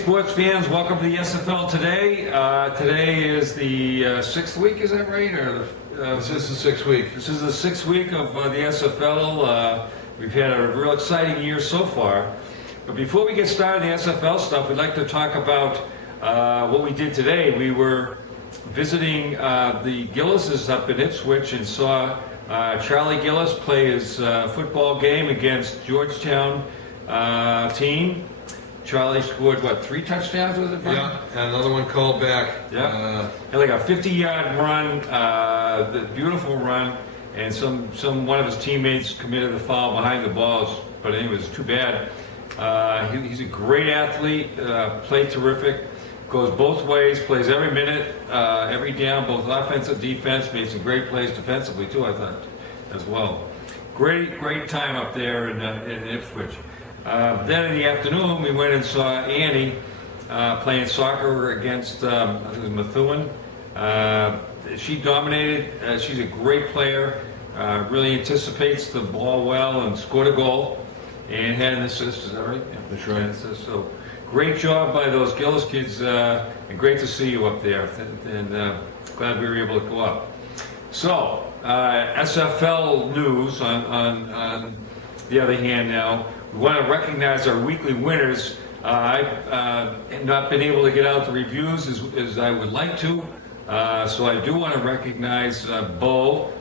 Sports fans, welcome to the SFL Today. Today is the sixth week, is that right? Or This is the sixth week. This is the sixth week of the SFL. We've had a real exciting year so far. But before we get started in the SFL stuff, we'd like to talk about what we did today. We were visiting the Gillises up in Ipswich and saw Charlie Gillis play his football game against Georgetown team. Charlie scored, what, 3 touchdowns, was it? Yeah, and another one called back. Yeah, like a 50-yard run, the beautiful run, and one of his teammates committed a foul behind the balls, but anyway, it was too bad. He's a great athlete, played terrific, goes both ways, plays every minute, every down, both offense and defense, made some great plays defensively too, I thought, as well. Great time up there in Ipswich. Then in the afternoon, we went and saw Annie playing soccer against, I think it was Methuen. She dominated. She's a great player, really anticipates the ball well and scored a goal and had an assist. Is that right? Yeah, that's right. An assist. So great job by those Gillis kids, and great to see you up there. And glad we were able to go up. So SFL news on the other hand now. We want to recognize our weekly winners. I've not been able to get out the reviews as I would like to, so I do want to recognize Bo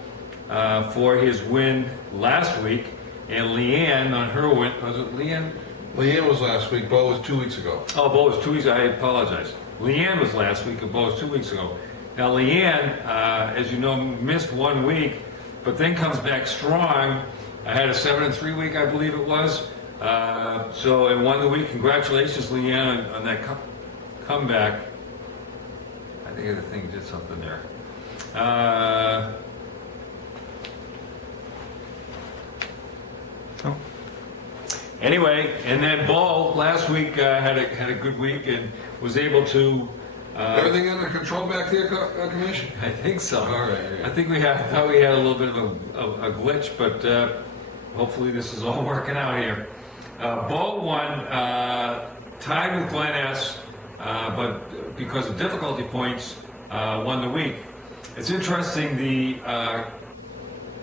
for his win last week, and Leanne on her win. Was it Leanne? Leanne was last week, Bo was 2 weeks ago. Oh, Bo was 2 weeks ago. I apologize. Leanne was last week, and Bo was 2 weeks ago. Now, Leanne, as you know, missed 1 week, but then comes back strong. I had a 7-3 week, I believe it was. So and won the week. Congratulations, Leanne, on that comeback. I think the thing did something there. Anyway, and then Bo last week had a good week and was able to. Everything under control back there, Commish? I think so. All right. I think thought we had a little bit of a glitch, but hopefully this is all working out here. Bo won, tied with Glen S, but because of difficulty points, won the week. It's interesting, the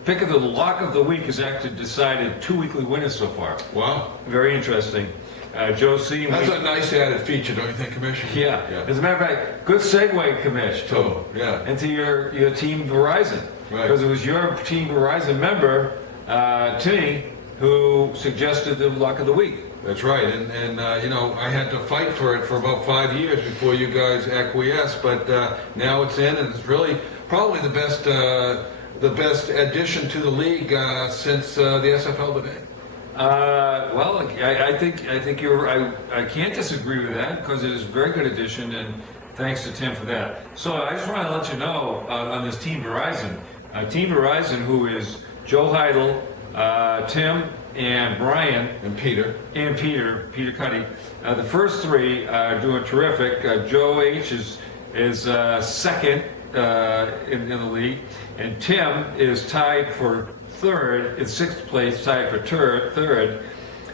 pick of the lock of the week has actually decided 2 weekly winners so far. Wow. Very interesting. Joe C. That's a nice added feature, don't you think, Commish? Yeah. As a matter of fact, good segue, Commish, too. Oh, yeah. Into your team Verizon. Right. Because it was your team Verizon member, Timmy, who suggested the luck of the week. That's right, and you know, I had to fight for it for about 5 years before you guys acquiesced, but now it's in, and it's really probably the best addition to the league since the SFL Today. Well, I think you're. I can't disagree with that because it is a very good addition, and thanks to Tim for that. So I just want to let you know on this Team Verizon, who is Joe Heidel, Tim, and Brian, And Peter Cuddy. The first three are doing terrific. Joe H is second in the league, and Tim is tied for third, in sixth place, tied for third,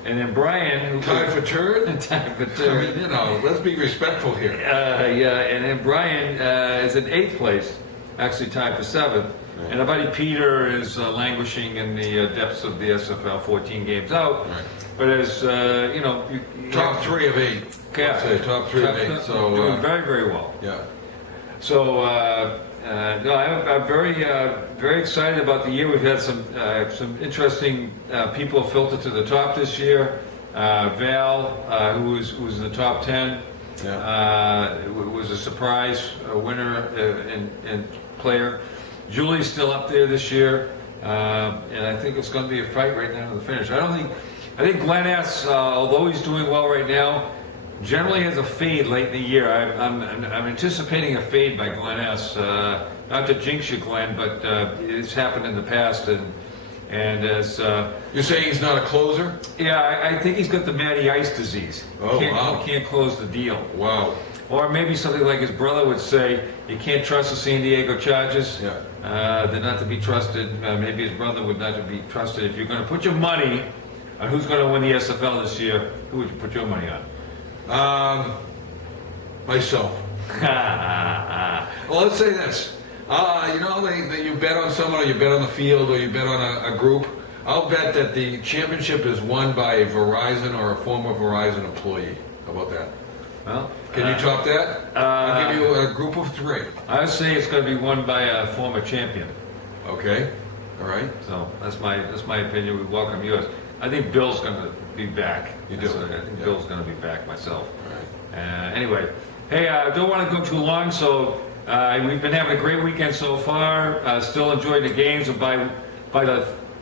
and then Brian, tied for third. Tied for third. I mean, you know, let's be respectful here. Yeah, and then Brian is in eighth place, actually tied for seventh. Right. And our buddy Peter is languishing in the depths of the SFL, 14 games out. Right. But as you know, top 3 of 8. Yeah, say, top 3 of 8. So doing very well. Yeah. So no, I'm very excited about the year. We've had some interesting people filter to the top this year. Val, who was in the top 10, was a surprise winner and player. Julie's still up there this year, and I think it's going to be a fight right now to the finish. I think Glen S, although he's doing well right now, generally has a fade late in the year. I'm anticipating a fade by Glen S. Not to jinx you, Glenn, but it's happened in the past, and as you're saying he's not a closer? Yeah, I think he's got the Matty Ice disease. Oh, wow. Can't close the deal. Wow. Or maybe something like his brother would say, you can't trust the San Diego Chargers. Yeah. They're not to be trusted. Maybe his brother would not to be trusted. If you're going to put your money on who's going to win the SFL this year, who would you put your money on? Myself. Well, let's say this. You know, that you bet on someone, or you bet on the field, or you bet on a group. I'll bet that the championship is won by a Verizon or a former Verizon employee. How about that? Well, Can you top that? I'll give you a group of 3. I would say it's going to be won by a former champion. Okay. All right. So that's my opinion. We welcome yours. I think Bill's going to be back. You do? I think Yeah. Bill's going to be back myself. All right. Anyway, hey, I don't want to go too long, so we've been having a great weekend so far. Still enjoying the games, and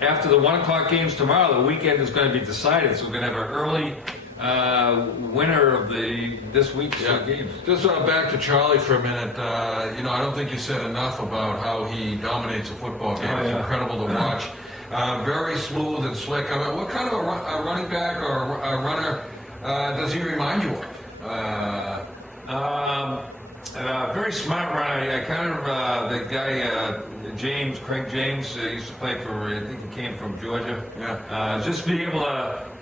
after the 1 o'clock games tomorrow, the weekend is going to be decided. So we're going to have an early winner of this week's games. Just back to Charlie for a minute. You know, I don't think you said enough about how he dominates a football game. Oh, It's yeah. incredible to watch. Very smooth and slick. I mean, what kind of a running back or a runner does he remind you of? Very smart runner. I kind of the guy Craig James used to play for. I think he came from Georgia. Yeah. Just be able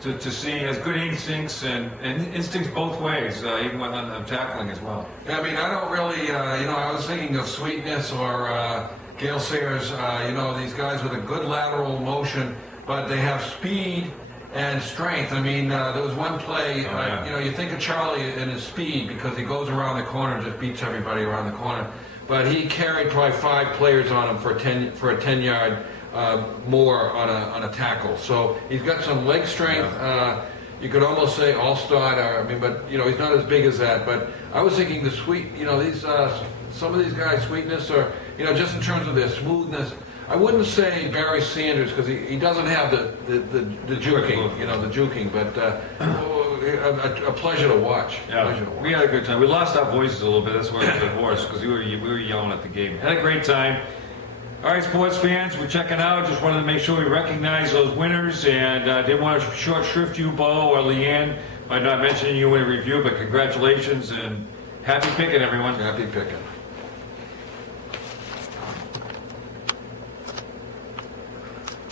to see, has good instincts and instincts both ways, even when on tackling as well. Yeah, I mean, I don't really. You know, I was thinking of Sweetness or Gale Sayers. You know, these guys with a good lateral motion, but they have speed and strength. I mean, there was one play, yeah. you know, you think of Charlie and his speed because he goes around the corner and just beats everybody around the corner. But he carried probably 5 players on him for a 10-yard more on a tackle. So he's got some leg strength. Yeah. You could almost say all-star. I mean, but you know, he's not as big as that. But I was thinking you know, these some of these guys' sweetness, or you know, just in terms of their smoothness. I wouldn't say Barry Sanders because he doesn't have the juking, you know, the juking, but a pleasure to watch. Yeah, Pleasure to watch. we had a good time. We lost our voices a little bit. That's why we were hoarse, because we were yelling at the game. Had a great time. All right, sports fans, we're checking out. Just wanted to make sure we recognize those winners, and didn't want to short shrift you, Bo or Leanne, by not mentioning you in a review. But congratulations and happy picking, everyone. Happy picking.